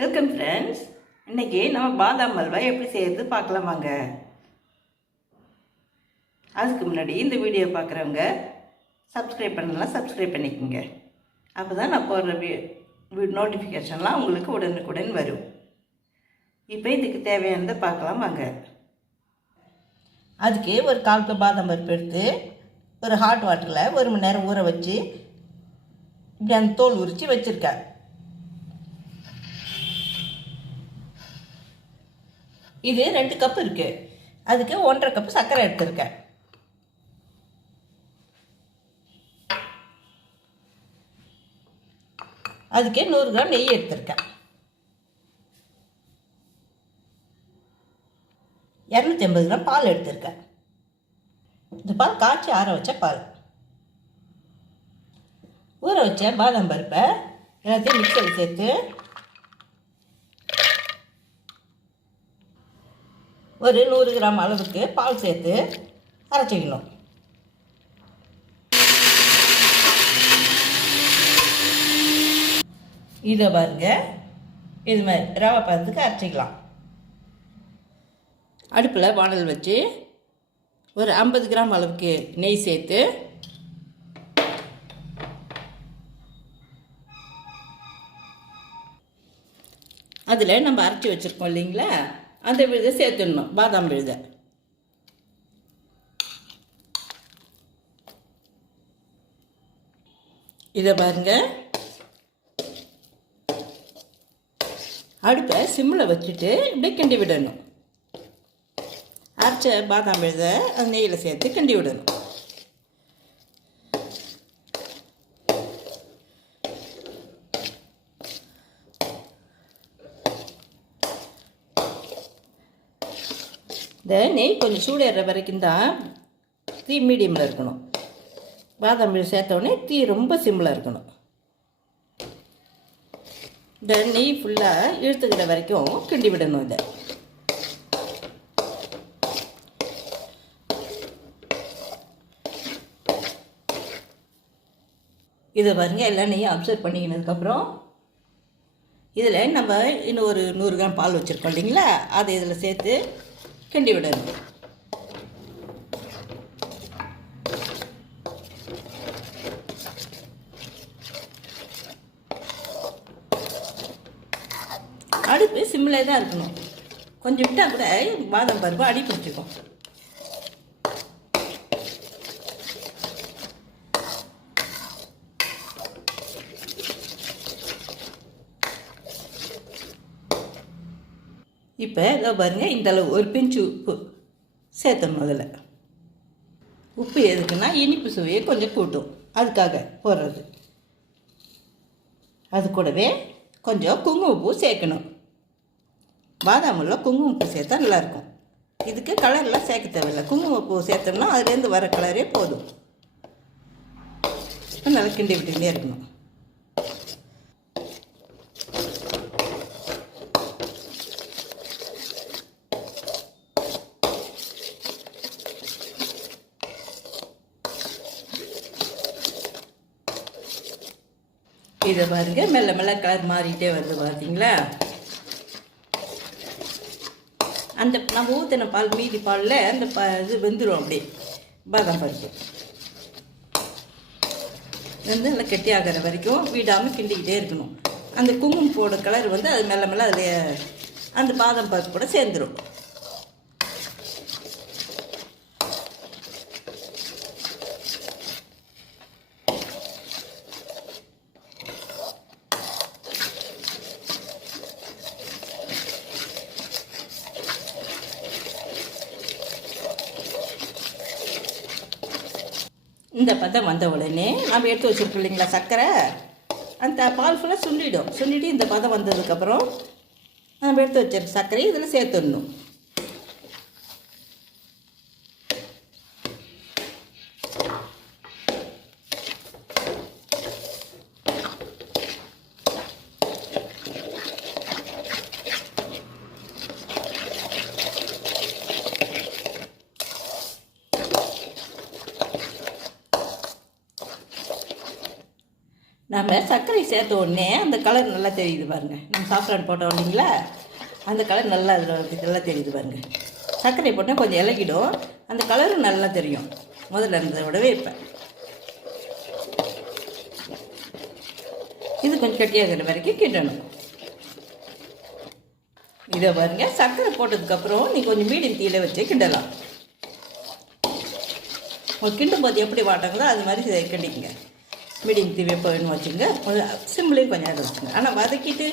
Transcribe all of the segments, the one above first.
Welcome friends. இன்றைக்கி நம்ம பாதாம் அல்வா எப்படி செய்கிறது பார்க்கலாம் வாங்க. அதுக்கு முன்னாடி இந்த வீடியோ பார்க்குறவங்க சப்ஸ்கிரைப் பண்ணலாம், சப்ஸ்கிரைப் பண்ணிக்கோங்க. அப்போ தான் நான் போடுற நோட்டிஃபிகேஷன்லாம் உங்களுக்கு உடனுக்குடன் வரும். இப்போ இதுக்கு தேவையானதை பார்க்கலாம் வாங்க. அதுக்கு ஒரு 1/4 கப் பாதாம் பருப்பு எடுத்து ஒரு ஹாட் வாட்டரில் 1 மணி நேரம் ஊற வச்சு இப்படி அந்த தோல் உரித்து வச்சுருக்கேன். இது 2 கப் இருக்குது. அதுக்கு 1.5 கப் சர்க்கரை எடுத்துருக்கேன். அதுக்கு 100 கிராம் நெய் எடுத்துருக்கேன். 250 கிராம் பால் எடுத்துருக்கேன். இந்த பால் காய்ச்சி ஆற வச்ச பால். ஊற வச்ச பாதாம் பருப்பை எல்லாத்தையும் மிக்சரில் சேர்த்து ஒரு 100 கிராம் அளவுக்கு பால் சேர்த்து அரைச்சிக்கணும். இதை பாருங்க, இது மாதிரி ரவை பதத்துக்கு அரைச்சிக்கலாம். அடுப்பில் வானல் வச்சு ஒரு 50 கிராம் அளவுக்கு நெய் சேர்த்து அதில் நம்ம அரைச்சி வச்சுருக்கோம் இல்லைங்களா, அந்த விழுதை சேர்த்துடணும். பாதாம் விழுதை இதை பாருங்க, அடுப்பை சிம்மில் வச்சுட்டு இப்படி கிண்டி விடணும். அரைச்ச பாதாம் விழுதை அந்த நெய்யில் சேர்த்து கிண்டி விடணும். இந்த நெய் கொஞ்சம் சூடேற வரைக்கும் தான் தீ மீடியமில் இருக்கணும். பாதாம் விழுது சேர்த்தோடனே தீ ரொம்ப சிம்மில் இருக்கணும். இந்த நெய் ஃபுல்லாக இழுத்துக்கிற வரைக்கும் கிண்டி விடணும். இதை பாருங்க, எல்லாம் நெய்யை அப்சர்வ் பண்ணிக்கினதுக்கப்புறம் இதில் நம்ம இன்னும் ஒரு 100 கிராம் பால் வச்சுருக்கோம் இல்லைங்களா, அதை இதில் சேர்த்து கிண்டி விடணும். அடுப்பு சிம்மில் தான் இருக்கணும். கொஞ்சம் விட்டால் கூட பாதாம் பருப்பு அடி பிடிச்சிக்கும். இப்போ இதோ பாருங்கள், இந்தளவு ஒரு பிஞ்சு உப்பு சேர்த்தணும். அதில் உப்பு எதுக்குன்னா இனிப்பு சுவையை கொஞ்சம் கூட்டும், அதுக்காக போடுறது. அது கூடவே கொஞ்சம் குங்குமப்பூ சேர்க்கணும். பாதாமில் குங்குமப்பூ சேர்த்தா நல்லாயிருக்கும். இதுக்கு கலர்லாம் சேர்க்க தேவையில்லை. குங்குமப்பூ சேர்த்தோம்னா அதுலேருந்து வர கலரே போதும். நல்லா கிண்டி விட்டுக்கிட்டே இருக்கணும். இதை பாருங்க, மெல்ல மெல்ல கலர் மாறிட்டே வருது பார்த்தீங்களா. அந்த நம்ம ஊற்றின பால் மீதி பாலில் அந்த இது வெந்துடும். அப்படியே பாதாம் பருப்பு வந்து நல்லா கெட்டி ஆகிற வரைக்கும் விடாமல் கிண்டிக்கிட்டே இருக்கணும். அந்த குங்குமப்பூவோட கலர் வந்து அது மெல்ல மெல்ல அதில் அந்த பாதாம் பருப்பு கூட சேர்ந்துடும். இந்த பதம் வந்த உடனே நம்ம எடுத்து வச்சுருக்கோம் இல்லைங்களா சர்க்கரை, அந்த பால் ஃபுல்லாக சுண்டிட்டு இந்த பதம் வந்ததுக்கப்புறம் நம்ம எடுத்து வச்சிருக்க சர்க்கரை இதில் சேர்த்துடணும். நம்ம சர்க்கரை சேர்த்த உடனே அந்த கலர் நல்லா தெரியுது பாருங்கள். நம்ம சாஃப்ரான் போட்டோம் இல்லைங்களா, அந்த கலர் நல்லா அதில் நல்லா தெரியுது பாருங்கள். சர்க்கரை போட்டால் கொஞ்சம் இலகிடும், அந்த கலரும் நல்லா தெரியும். முதல்ல இருந்ததை விடவே இப்போ இது கொஞ்சம் கட்டியாகிற வரைக்கும் கிண்டணும். இதை பாருங்கள், சர்க்கரை போட்டதுக்கப்புறம் நீங்கள் கொஞ்சம் மீடியம் தீயில வச்சு கிண்டலாம். கிண்டும் போது எப்படி வாட்டாங்களோ அது மாதிரி கிண்டிக்குங்க. மீடியம் தீ வைப்போன்னு வச்சுங்க, சிம்லேயும் கொஞ்சம் நேரம் வச்சுங்க. ஆனால் வதக்கிட்டு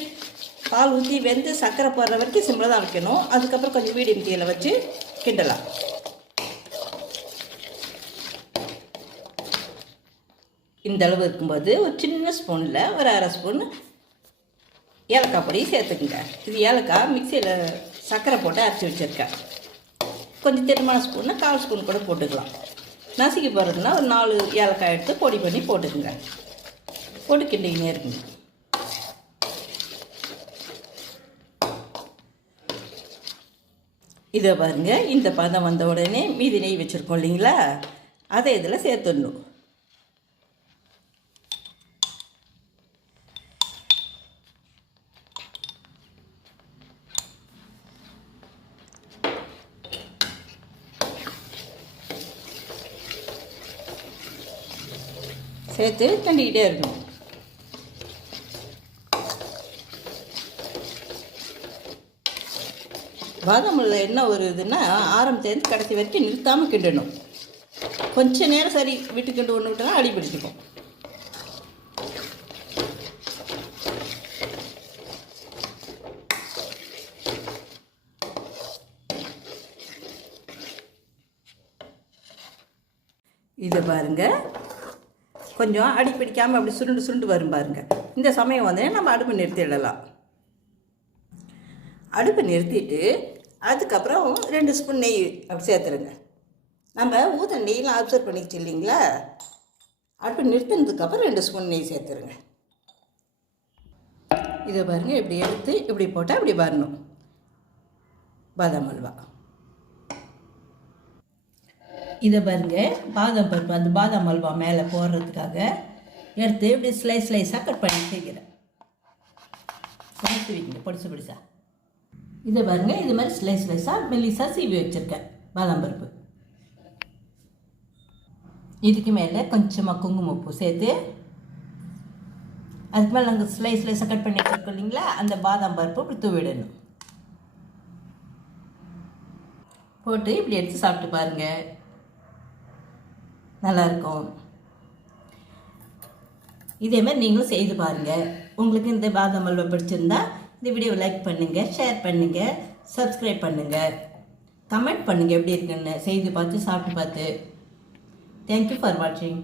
பால் ஊற்றி வெந்து சர்க்கரை போடுற வரைக்கும் சிம்மில் தான் வைக்கணும். அதுக்கப்புறம் கொஞ்சம் மீடியம் தீயில் வச்சு கிண்டலாம். இந்த அளவு இருக்கும்போது ஒரு சின்ன ஸ்பூனில் ஒரு அரை ஸ்பூன் ஏலக்காய் பொடி சேர்த்துக்குங்க. இது ஏலக்காய் மிக்சியில் சர்க்கரை போட்டு அரைச்சி வச்சுருக்கேன். கொஞ்சம் திட்டமான ஸ்பூன்னா 1/4 ஸ்பூன் கூட போட்டுக்கலாம். நசுக்கி போடுறதுனா ஒரு 4 ஏலக்காய் எடுத்து பொடி பண்ணி போட்டுக்குங்க. போட்டு கிண்டிக்கினே இருக்குங்க. இதை பாருங்கள், இந்த பதம் வந்த உடனே மீதி நெய் வச்சுருக்கோம் இல்லைங்களா, அதை இதில் சேர்த்துடணும். சேர்த்து கிண்டிக்கிட்டே இருக்கணும். பாதாமில் என்ன ஒரு இதுன்னா, ஆரம்பத்துலேருந்து கடைசி வரைக்கும் நிறுத்தாமல் கிண்டணும். கொஞ்சம் நேரம் சரி விட்டு கிண்டு ஒன்று விட்டோம்னா அடி பிடிச்சிக்கும். இதை பாருங்கள், கொஞ்சம் அடி பிடிக்காமல் அப்படி சுருண்டு சுருண்டு வரும் பாருங்கள். இந்த சமயம் வந்து நம்ம அடுப்பை நிறுத்திடலாம். அடுப்பை நிறுத்திட்டு அதுக்கப்புறம் 2 ஸ்பூன் நெய் அப்படி சேர்த்துருங்க. நம்ம ஊற்ற நெய்லாம் அப்சர்வ் பண்ணிக்கிச்சு இல்லைங்களா, அடுப்பை நிறுத்தினதுக்கப்புறம் 2 ஸ்பூன் நெய் சேர்த்துருங்க. இதை பாருங்கள், இப்படி எடுத்து இப்படி போட்டால் இப்படி வரணும் பாதாம் அல்வா. இதை பாருங்கள், பாதாம் பருப்பு அந்த பாதாம் அல்வா மேலே போடுறதுக்காக எடுத்து இப்படி ஸ்லைஸாக கட் பண்ணி செய்கிறேன். வைங்க பொடிசா. இதை பாருங்கள், இது மாதிரி ஸ்லைஸாக மெல்லிஸாக சீவி வச்சுருக்கேன் பாதாம் பருப்பு. இதுக்கு மேலே கொஞ்சமாக குங்குமப்பூ சேர்த்து, அதுக்கு மேலே நாங்கள் ஸ்லைஸாக கட் பண்ணி வச்சுருக்கோம் இல்லைங்களா, அந்த பாதாம் பருப்பு இப்படி தூவிடணும். போட்டு இப்படி எடுத்து சாப்பிட்டு பாருங்கள், நல்லாயிருக்கும். இதேமாதிரி நீங்களும் செய்து பாருங்கள். உங்களுக்கு இந்த பாதாம் அல்வா பிடிச்சிருந்தா இந்த வீடியோவை லைக் பண்ணுங்கள், ஷேர் பண்ணுங்கள், சப்ஸ்கிரைப் பண்ணுங்கள், கமெண்ட் பண்ணுங்கள் எப்படி இருக்குன்னு செய்து பார்த்து சாப்பிட்டு பார்த்து. தேங்க்யூ ஃபார் வாட்சிங்.